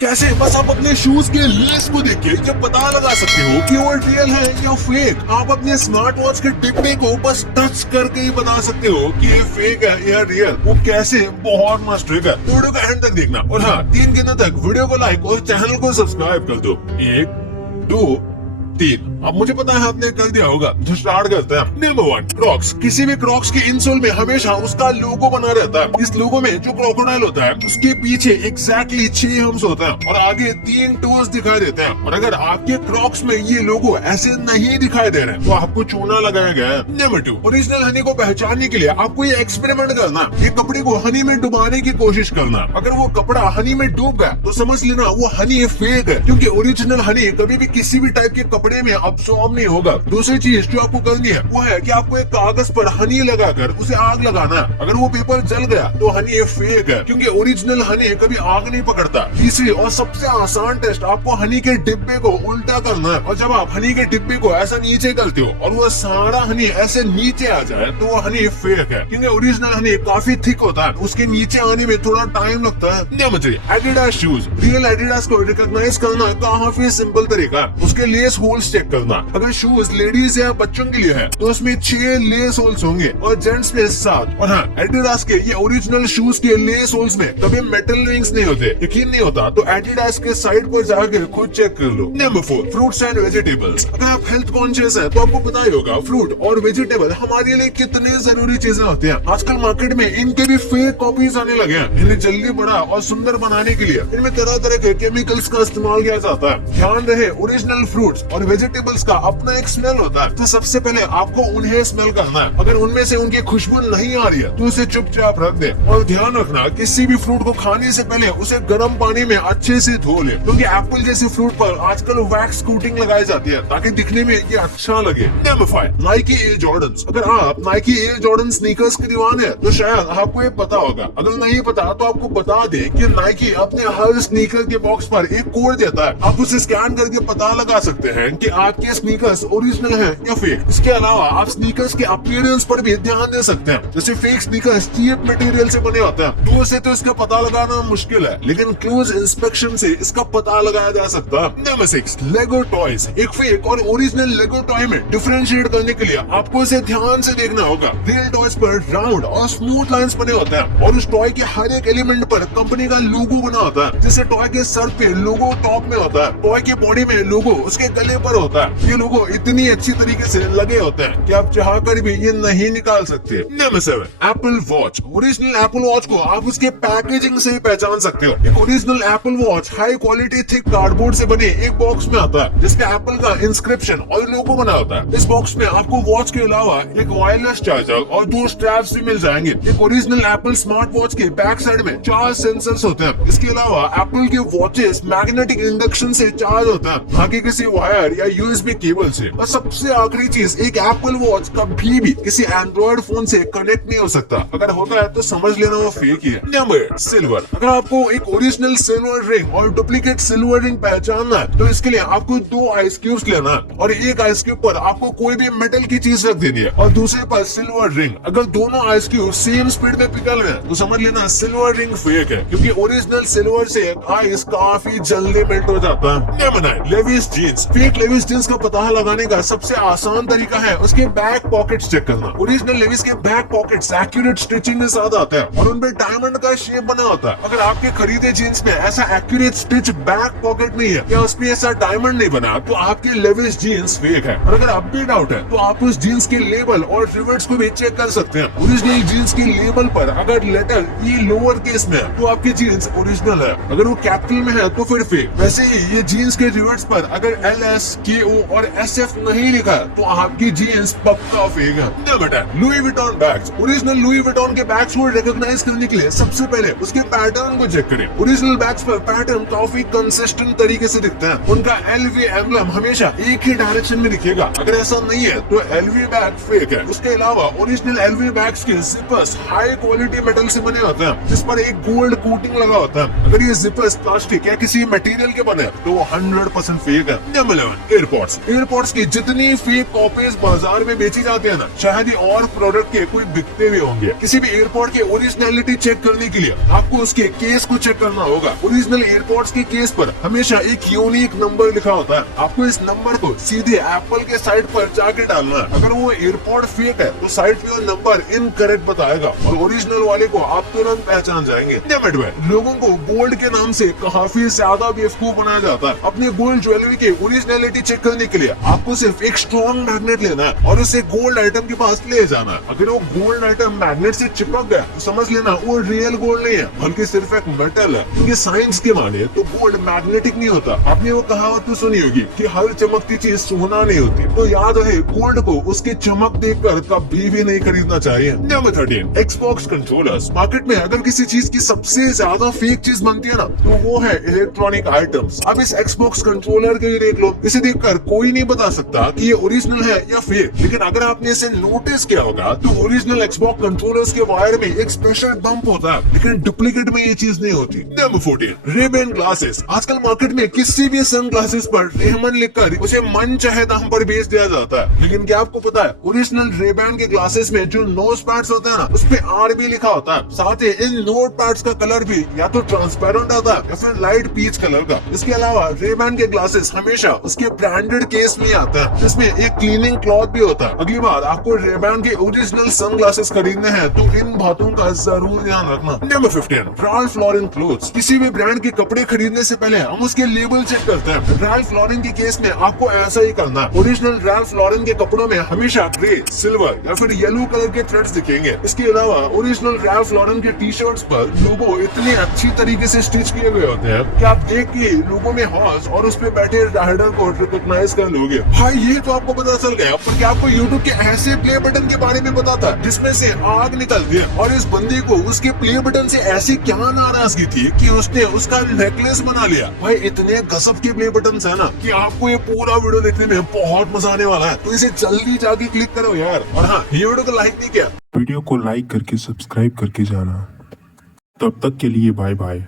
कैसे? बस आप अपने शूज के लेस को देख के ये पता लगा सकते हो कि वो रियल है या फेक। आप अपने स्मार्ट वॉच के डिब्बे को बस टच करके ही बता सकते हो कि ये फेक है या रियल। वो कैसे? बहुत मस्त ट्रिक है। वीडियो का एंड तक देखना और हाँ, 3 गिनने तक वीडियो को लाइक और चैनल को सब्सक्राइब कर दो। 1 2 3। अब मुझे पता है आपने कर दिया होगा, तो स्टार्ट करते हैं। Number 1, Crocs. किसी भी क्रॉक्स के इंसोल में हमेशा उसका लोगो बना रहता है। इस लोगो में जो क्रोकोडाइल होता है उसके पीछे एग्जैक्टली 6 हम्स होता है और आगे 3 टोज दिखाई देते हैं। और अगर आपके क्रॉक्स में ये लोगो ऐसे नहीं दिखाई दे रहे तो आपको चूना लगाया गया है। नंबर 2, ओरिजिनल हनी को पहचानने के लिए आपको ये एक्सपेरिमेंट करना, ये कपड़े को हनी में डुबाने की कोशिश करना। अगर वो कपड़ा हनी में डूब गया तो समझ लेना वो हनी फेक है, क्योंकि ओरिजिनल हनी कभी भी किसी भी टाइप के कपड़े में अब्सॉर्ब नहीं होगा। दूसरी चीज जो आपको करनी है वो है कि आपको एक कागज पर हनी लगाकर उसे आग लगाना। अगर वो पेपर जल गया तो हनी फेक है, क्योंकि ओरिजिनल हनी कभी आग नहीं पकड़ता। तीसरी और सबसे आसान टेस्ट, आपको हनी के डिब्बे को उल्टा करना है और जब आप हनी के डिब्बे को ऐसा नीचे करते हो और वो सारा हनी ऐसे नीचे आ जाए तो वो हनी फेक है, क्योंकि ओरिजिनल हनी काफी थिक होता है, उसके नीचे आने में थोड़ा टाइम लगता है। Number 3, Adidas shoes. Real Adidas को रिकॉग्नाइज करना काफी सिंपल तरीका, उसके लेस होल्स चेक करना। अगर शूज लेडीज या बच्चों के लिए है तो उसमें 6 लेस होल्स होंगे और जेंट्स में 7। और हाँ, एडिडास के ये ओरिजिनल शूज के लेस होल्स में कभी मेटल रिंग्स नहीं होते। यकीन नहीं होता तो एडिडास के साइट पर जाकर खुद चेक कर लो। Number 4, fruits and vegetables. अगर आप हेल्थ कॉन्शियस है तो आपको पता ही होगा फ्रूट और वेजिटेबल हमारे लिए कितनी जरूरी चीजें होती हैं। आजकल मार्केट में इनके भी फेक कॉपीज आने लगे हैं। इन्हें जल्दी बड़ा और सुंदर बनाने के लिए इनमें तरह तरह के केमिकल्स का इस्तेमाल किया जाता है। ध्यान रहे, ओरिजिनल फ्रूट्स और वेजिटेबल्स का अपना एक स्मेल होता है, तो सबसे पहले आपको उन्हें स्मेल करना है। अगर उनमें से उनकी खुशबू नहीं आ रही है तो उसे चुपचाप रख दे। और ध्यान रखना, किसी भी फ्रूट को खाने से पहले उसे गर्म पानी में अच्छे से धो ले, क्योंकि एप्पल जैसे फ्रूट पर आजकल वैक्स कोटिंग लगाई जाती है ताकि दिखने में ये अच्छा लगे। Number 5, Nike air Jordans. अगर आप नाइकी एयर जॉर्डन स्नीकर्स के दीवाने हैं तो शायद आपको ये पता होगा। अगर नहीं पता तो आपको बता दे कि नाइकी अपने हर स्नीकर के बॉक्स पर एक कोड देता है। आप उसे स्कैन करके पता लगा सकते हैं कि आपके स्नीकर्स ओरिजिनल है या फेक। इसके अलावा आप स्नीकर्स के अपीयरेंस पर भी ध्यान दे सकते हैं। जैसे फेक स्नीकर्स चीप मटेरियल से बने होते हैं, दूर से तो इसका पता लगाना मुश्किल है, लेकिन क्लोज इंस्पेक्शन से इसका पता लगाया जा सकता है। नंबर 6, लेगो टॉयज। एक फेक और ओरिजिनल लेगो टॉय में डिफरेंशिएट करने के लिए आपको इसे ध्यान से देखना होगा। रियल टॉयज पर राउंड और स्मूथ लाइंस बने होते हैं और उस टॉय के हर एक एलिमेंट पर कंपनी का लोगो बना होता है। जैसे टॉय के सर पे लोगो टॉप में होता है, टॉय के बॉडी में लोगो उसके गले पर होता है। ये लोगो इतनी अच्छी तरीके से लगे होते हैं कि आप चाहकर भी ये नहीं निकाल सकते। Number 7, Apple watch. Original Apple watch को आप उसके पैकेजिंग से ही पहचान सकते हो। एक original Apple watch high quality thick cardboard से बने एक बॉक्स में आता है, जिसपे एप्पल का इंस्क्रिप्शन और लोगो बना होता है। इस बॉक्स में आपको वॉच के अलावा एक वायरलेस चार्जर और 2 स्ट्रैप्स भी मिल जाएंगे। एक ओरिजिनल एप्पल स्मार्ट वॉच के बैक साइड में 4 सेंसर्स होते हैं। इसके अलावा एप्पल के वॉचेस मैग्नेटिक इंडक्शन से चार्ज होता है, बाकी किसी वायर या यूएसबी केबल से। और सबसे आखिरी चीज, एक एप्पल वॉच कभी भी किसी एंड्रॉइड फोन से कनेक्ट नहीं हो सकता। अगर होता है तो समझ लेना वो फेक ही है। Number 8, silver. अगर आपको एक ओरिजिनल सिल्वर रिंग और डुप्लीकेट सिल्वर रिंग पहचानना है तो इसके लिए आपको 2 आइस क्यूब्स लेना है और एक आइस क्यूब पर आपको कोई भी मेटल की चीज रख देनी है और दूसरे पर सिल्वर रिंग। अगर दोनों आइस क्यूब सेम स्पीड में पिघल रहे हैं तो समझ लेना सिल्वर रिंग फेक है, क्योंकि ओरिजिनल सिल्वर से आइस काफी जल्दी मेल्ट हो जाता है। Number 9, Levi's jeans. Fake Levi's jeans का पता लगाने का सबसे आसान तरीका है उसके बैक पॉकेट्स चेक करना। ओरिजिनल लेविस के बैक पॉकेट्स एक्यूरेट स्टिचिंग के साथ आते हैं और उनपे डायमंड का शेप बना होता है। अगर आपके खरीदे जीन्स में ऐसा एक्यूरेट स्टिच बैक पॉकेट नहीं है या उसमें ऐसा डायमंड नहीं बना तो आपके लेविस जीन्स फेक है। और अगर अब भी डाउट है तो आप उस जीन्स के लेबल और रिवेट्स को भी चेक कर सकते हैं। ओरिजिनल जीन्स के लेबल पर अगर लेटर ई लोअर केस में है तो आपकी जीन्स ओरिजिनल है, अगर वो कैपिटल में है तो फिर फेक। वैसे ही ये जीन्स के रिवेट्स पर अगर LS, KO और SF नहीं लिखा है तो आपकी जीन्स पक्का फेक है। Number 10, Louis Vuitton bags. Original Louis Vuitton के बैग्स को रिकॉग्नाइज करने के लिए सबसे पहले उसके पैटर्न को चेक करें। ओरिजिनल बैग्स पर पैटर्न काफी कंसिस्टेंट तरीके से दिखता है। उनका LV एम्बलम हमेशा एक ही डायरेक्शन में दिखेगा। अगर ऐसा नहीं है तो LV बैग फेक है। उसके अलावा ओरिजिनल LV बैग्स के जिपर्स हाई क्वालिटी मेटल से बने होते हैं, जिस पर एक गोल्ड कोटिंग लगा होता है। अगर ये जिपर्स प्लास्टिक या किसी मटेरियल के बने तो वो 100% फेक है। Number 11, airports. एयरपोर्ट्स की जितनी फेक कॉपीज बाजार में बेची जाती है ना, शायद ही और प्रोडक्ट के कोई बिकते भी होंगे। किसी भी एयरपोर्ट की ओरिजिनलिटी चेक करने के लिए आपको उसके केस को चेक करना होगा। ओरिजिनल एयरपोर्ट्स के केस पर हमेशा एक यूनिक नंबर लिखा होता है। आपको इस नंबर को सीधे एप्पल के साइट पर जाके डालना है। अगर वो एयरपोर्ट फेक है तो साइट पे वो नंबर इनकरेक्ट बताएगा और ओरिजिनल वाले को आप तुरंत पहचान जाएंगे। लोगों को गोल्ड के नाम से काफी ज्यादा बेवकूफ बनाया जाता है। अपने गोल्ड ज्वेलरी की ओरिजिनलिटी चेक करने के लिए आपको सिर्फ एक स्ट्रॉन्ग मैग्नेट लेना है और उसे गोल्ड आइटम के पास ले जाना है। अगर वो गोल्ड आइटम मैग्नेट से चिपक गया तो समझ लेना वो रियल गोल्ड नहीं है, बल्कि सिर्फ एक मेटल है। क्योंकि साइंस के माने तो गोल्ड मैग्नेटिक नहीं होता। आपने वो कहावत तो सुनी होगी कि हर चमकती चीज सोना नहीं होती। तो याद रहे, गोल्ड को उसकी चमक देखकर कभी भी नहीं खरीदना चाहिए। Number 13, Xbox controllers. मार्केट में अगर किसी चीज की सबसे ज्यादा फेक चीज बनती है ना, तो वो है इलेक्ट्रॉनिक आइटम्स। अब इस एक्सबॉक्स कंट्रोलर के देख लो, इसे देखकर कोई नहीं बता सकता कि ये ओरिजिनल है या फेक। लेकिन अगर आपने इसे नोटिस किया होगा तो ओरिजिनल एक्सबॉक्स कंट्रोलर्स के वायर में एक स्पेशल बम्प होता है, लेकिन डुप्लीकेट में ये चीज नहीं होती। Number 14, Ray Ban glasses. आजकल मार्केट में किसी भी सन ग्लासेस पर रेहमन लिखकर उसे मन चाहे दाम पर बेच दिया जाता है। लेकिन क्या आपको पता है, ओरिजिनल रेबेन के ग्लासेस में जो नोज पैड्स होता है ना, उस पे RB लिखा होता है। साथ ही इन नोज पैड्स का कलर भी या तो ट्रांसपेरेंट आता है या फिर लाइट पीच कलर का। इसके अलावा रेबेन के ग्लासेस हमेशा उसके ब्रांडेड केस में आता है, जिसमें एक क्लीनिंग क्लॉथ भी होता है। अगली बार आपको रेबेन के ओरिजिनल सन ग्लासेस खरीदने हैं तो इन बातों का जरूर ध्यान रखना। Number 15, Ralph Lauren clothes. किसी भी ब्रांड के कपड़े खरीदने से पहले हम उसके लेबल चेक करते हैं। राल्फ लॉरेन के केस में आपको ऐसा ही करना है। ओरिजिनल राल्फ लॉरेन के कपड़ों में हमेशा ग्रे, सिल्वर या फिर येलो कलर के थ्रेड्स दिखेंगे। इसके अलावा ओरिजिनल राल्फ लॉरेन के टी शर्ट्स पर लोगो इतने अच्छी तरीके से स्टिच किए हुए होते हैं कि आप देख के लोगो में हॉर्स और उस पे बैठे राइडर को रिकॉग्नाइज कर लोगे। हाँ, ये तो आपको पता चल गया, पर क्या आपको यूट्यूब के ऐसे प्ले बटन के बारे में पता था जिसमें से आग निकलती है? और इस बंदी को उसके प्ले बटन से ऐसी क्या नाराजगी थी कि उसने उसका नेकलेस बना लिया। भाई, इतने गजब के प्ले बटन है ना कि आपको ये पूरा वीडियो देखने में बहुत मजा आने वाला है। तो इसे जल्दी जाके क्लिक करो यार। और हाँ, ये वीडियो को लाइक नहीं किया, वीडियो को लाइक करके सब्सक्राइब करके जाना। तब तक के लिए बाय बाय।